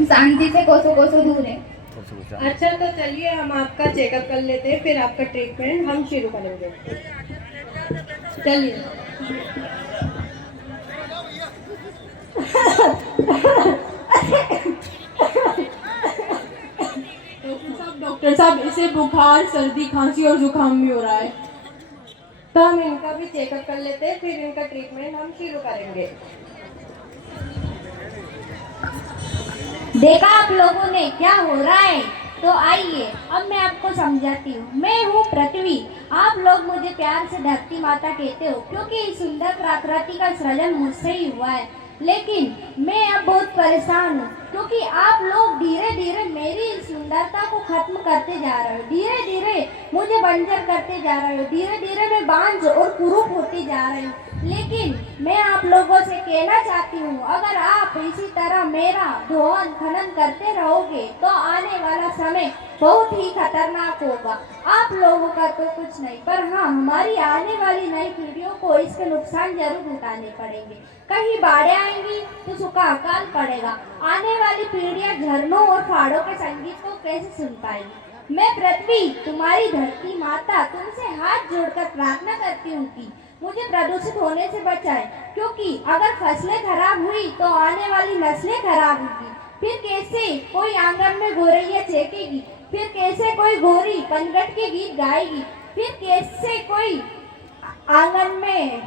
शांति से कोसों कोसों दूर है। अच्छा तो चलिए हम आपका चेकअप कर लेते हैं, फिर आपका ट्रीटमेंट हम शुरू करेंगे। चलिए। डॉक्टर साहब इसे बुखार, सर्दी, खांसी और जुकाम भी हो रहा है, तो हम इनका भी चेकअप कर लेते हैं, फिर इनका ट्रीटमेंट हम शुरू करेंगे। देखा आप लोगों ने क्या हो रहा है। तो आइए अब मैं आपको समझाती हूँ। मैं हूँ पृथ्वी। आप लोग मुझे प्यार से धरती माता कहते हो क्योंकि इस सुंदर प्रकृति का सृजन मुझसे ही हुआ है। लेकिन मैं अब बहुत परेशान हूँ क्योंकि आप लोग धीरे धीरे मेरी सुंदरता को खत्म करते जा रहे हो। धीरे धीरे मुझे बंजर करते जा रहे हो। धीरे धीरे मैं बांझ और कुरूप होती जा रही हूँ। लेकिन मैं आप लोगों से कहना चाहती हूँ, अगर आप इसी तरह मेरा दोहन खनन करते रहोगे तो आने वाला समय बहुत ही खतरनाक होगा। आप लोगों का तो कुछ नहीं, पर हाँ हमारी आने वाली नई पीढ़ियों को इसके नुकसान जरूर उठाने पड़ेंगे। कहीं बाढ़ें आएंगी तो सूखा अकाल पड़ेगा। आने वाली पीढ़ियां झरनों और पहाड़ों के संगीत को कैसे सुन पाएगी। मैं पृथ्वी, तुम्हारी धरती माता, तुमसे हाथ जोड़कर प्रार्थना करती हूँ कि मुझे प्रदूषित होने से बचाए, क्योंकि अगर फसलें खराब हुई तो आने वाली नस्लें खराब होगी। फिर कैसे कोई आंगन में गोरैया चेकेगी, फिर कैसे कोई गोरी पनघट के गीत गाएगी, फिर कैसे कोई आंगन में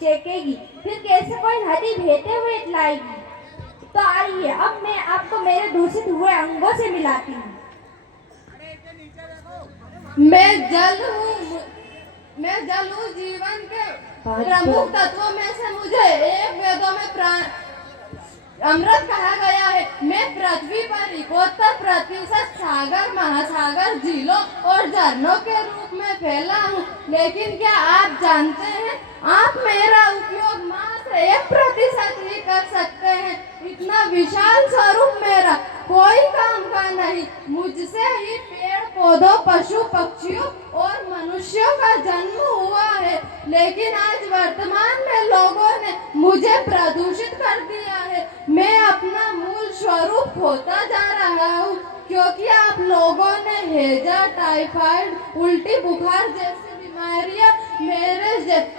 चेकेगी, फिर कैसे कोई नदी बहते हुए लाएगी। तो आइए अब मैं आपको मेरे दूषित हुए अंगों से मिलाती हूँ। मैं जल हूँ, मैं जल हूँ जीवन के प्रमुख तत्वों में से मुझे एक वेदों में प्राण अमृत कहा गया है। मैं पृथ्वी पर 71% सागर, महासागर, झीलों और झरनों के रूप में फैला हूँ। लेकिन क्या आप जानते हैं, आप मेरा उपयोग मात्र 1% ही कर सकते हैं। इतना विशाल स्वरूप मेरा कोई काम का नहीं। मुझसे ही पेड़ पौधों, पशु पक्षियों और मनुष्यों का जन्म हुआ है। लेकिन आज वर्तमान में लोगों ने मुझे प्रदूषित कर दिया है। मैं अपना मूल स्वरूप खोता जा रहा हूँ क्योंकि आप लोगों ने हैजा, टाइफाइड, उल्टी, बुखार जैसी बीमारियां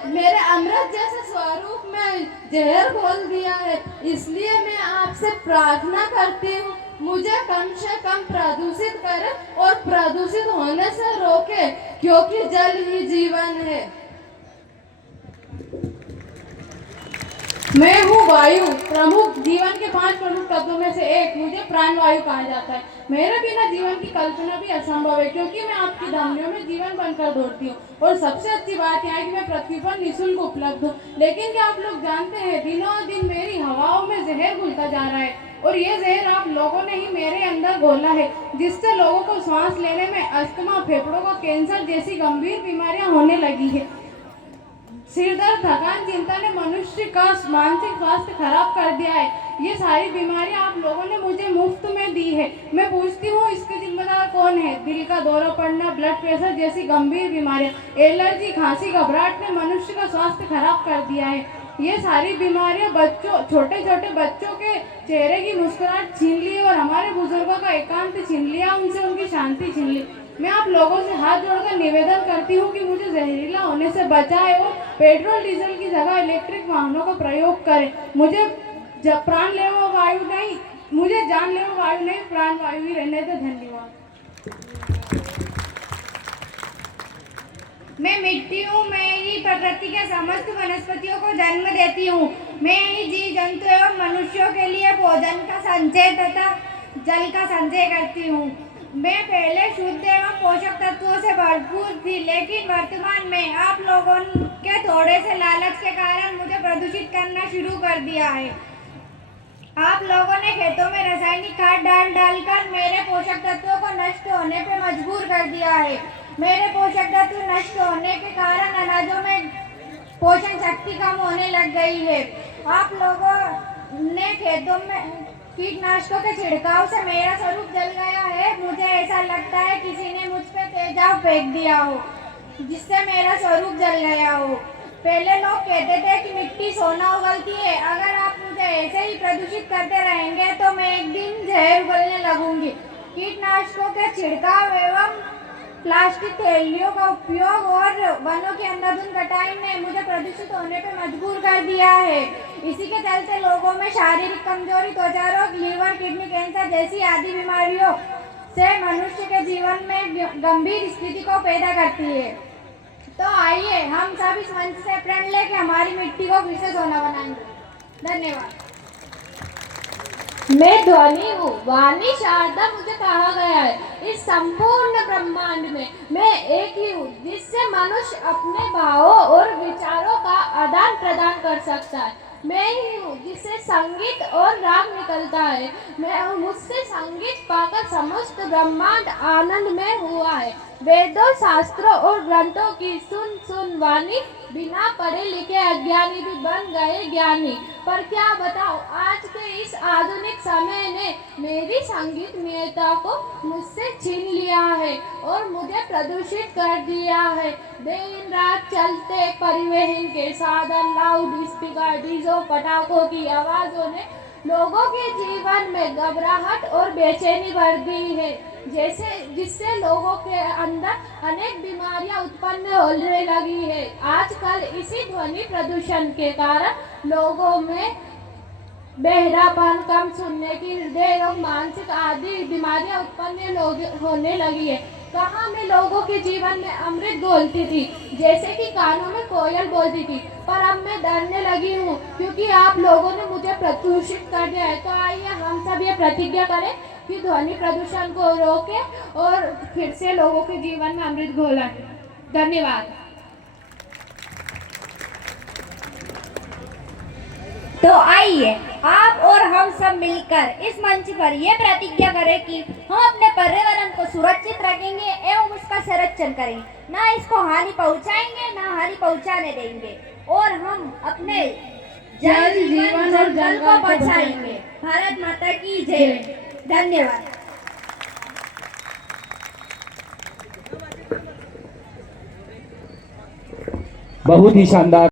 मेरे अमृत जैसे स्वरूप में जहर घोल दिया है। इसलिए मैं आपसे प्रार्थना करती हूँ, मुझे कम से कम प्रदूषित करें और प्रदूषित होने से रोके, क्योंकि जल ही जीवन है। मैं हूँ वायु, प्रमुख जीवन के 5 प्रमुख तत्वों में से एक। मुझे प्राण वायु कहा जाता है। मेरे बिना जीवन की कल्पना भी असंभव है, क्योंकि मैं आपकी धमनियों में जीवन बनकर दौड़ती हूँ। और सबसे अच्छी बात यह है कि मैं पृथ्वी पर निःशुल्क उपलब्ध हूँ। लेकिन क्या आप लोग जानते हैं, दिनों दिन मेरी हवाओं में जहर घुलता जा रहा है, और ये जहर आप लोगों ने ही मेरे अंदर घोला है, जिससे लोगों को सांस लेने में अस्थमा, फेफड़ों का कैंसर जैसी गंभीर बीमारियां होने लगी है। सिर दर्द, थकान, चिंता ने मनुष्य का मानसिक स्वास्थ्य खराब कर दिया है। ये सारी बीमारियां आप लोगों ने मुझे मुफ्त में दी है। मैं पूछती हूँ, इसके जिम्मेदार कौन है। दिल का दौरा पड़ना, ब्लड प्रेशर जैसी गंभीर बीमारियां, एलर्जी, खांसी, घबराहट ने मनुष्य का स्वास्थ्य खराब कर दिया है। ये सारी बीमारियां छोटे छोटे बच्चों के चेहरे की मुस्कुराहट छीन ली और हमारे बुजुर्गों का एकांत छीन लिया, उनसे उनकी शांति छीन ली। मैं आप लोगों से हाथ जोड़कर निवेदन करती हूँ कि मुझे जहरीला होने से बचाए और पेट्रोल डीजल की जगह इलेक्ट्रिक वाहनों का प्रयोग करें। मुझे प्राण लेवा वायु नहीं, मुझे जान लेवा वायु नहीं, प्राण वायु ही रहने दे। धन्यवाद। मैं मिट्टी हूँ, मैं ही प्रकृति के समस्त वनस्पतियों को जन्म देती हूँ। मैं ही जीव जंतु एवं मनुष्यों के लिए भोजन का संचय तथा जल का संचय करती हूँ। मैं पहले शुद्ध एवं पोषक तत्वों से भरपूर थी, लेकिन वर्तमान में आप लोगों के थोड़े से लालच के कारण मुझे प्रदूषित करना शुरू कर दिया है। आप लोगों ने खेतों में रासायनिक खाद डालकर मेरे पोषक तत्वों को नष्ट होने पर मजबूर कर दिया है। मेरे पोषक तत्व नष्ट होने के कारण अनाजों में पोषण शक्ति कम होने लग गई है। आप लोगों ने खेतों में कीटनाशकों के छिड़काव से मेरा स्वरूप जल गया है। मुझे ऐसा लगता है किसी ने मुझ पर तेजाब फेंक दिया हो, जिससे मेरा स्वरूप जल गया हो। पहले लोग कहते थे कि मिट्टी सोना उगलती है। अगर आप मुझे ऐसे ही प्रदूषित करते रहेंगे तो मैं एक दिन जहर लगूंगी। कीटनाशकों के छिड़काव एवं प्लास्टिक थैलियों का उपयोग और वनों की अंधाधुंध कटाई ने मुझे प्रदूषित होने पर मजबूर कर दिया है। इसी के चलते लोगों में शारीरिक कमजोरी, त्वचा रोग, लीवर, किडनी कैंसर जैसी आदि बीमारियों से मनुष्य के जीवन में गंभीर स्थिति को पैदा करती है। तो आइए हम सब इस मंच से प्रण लेके हमारी मिट्टी को फिर से सोना बनाएंगे। धन्यवाद। मैं ध्वनि हूँ, वाणी शारदा मुझे कहा गया है। इस संपूर्ण ब्रह्मांड में मैं एक ही हूँ जिससे मनुष्य अपने भावों और विचारों का आदान प्रदान कर सकता है। मैं ही हूँ जिससे संगीत और राग निकलता है। मुझसे संगीत पाकर समस्त ब्रह्मांड आनंद में हुआ है। वेदों, शास्त्रों और ग्रंथों की सुन सुन वाणी बिना पढ़े लिखे अज्ञानी भी बन गए ज्ञानी। पर क्या बताओ, आज के इस आधुनिक समय ने मेरी संगीतमयता को मुझसे छीन लिया है और मुझे प्रदूषित कर दिया है। दिन रात चलते परिवहन के साधन, लाउड स्पीकर, डीजो, पटाखों की आवाजों ने लोगों के जीवन में घबराहट और बेचैनी भर दी है, जिससे लोगों के अंदर अनेक बीमारियां उत्पन्न होने लगी है। आजकल इसी ध्वनि प्रदूषण के कारण लोगों में बहरापन, कम सुनने की, हृदय रोग, मानसिक आदि बीमारियां उत्पन्न होने लगी है। कहाँ मैं लोगों के जीवन में अमृत घोलती थी, जैसे कि कानों में कोयल बोलती थी, पर अब मैं डरने लगी हूँ क्योंकि आप लोगों ने मुझे प्रदूषित कर दिया है। तो आइए हम सब ये प्रतिज्ञा करें कि ध्वनि प्रदूषण को रोकें और फिर से लोगों के जीवन में अमृत घोलें। धन्यवाद। तो आइए आप और हम सब मिलकर इस मंच पर यह प्रतिज्ञा करें कि हम अपने पर्यावरण को सुरक्षित रखेंगे एवं उसका संरक्षण करेंगे, ना इसको हानि पहुंचाएंगे, ना हानि पहुंचाने देंगे, और हम अपने जल जीवन और जल को बचाएंगे। भारत माता की जय। धन्यवाद। बहुत ही शानदार।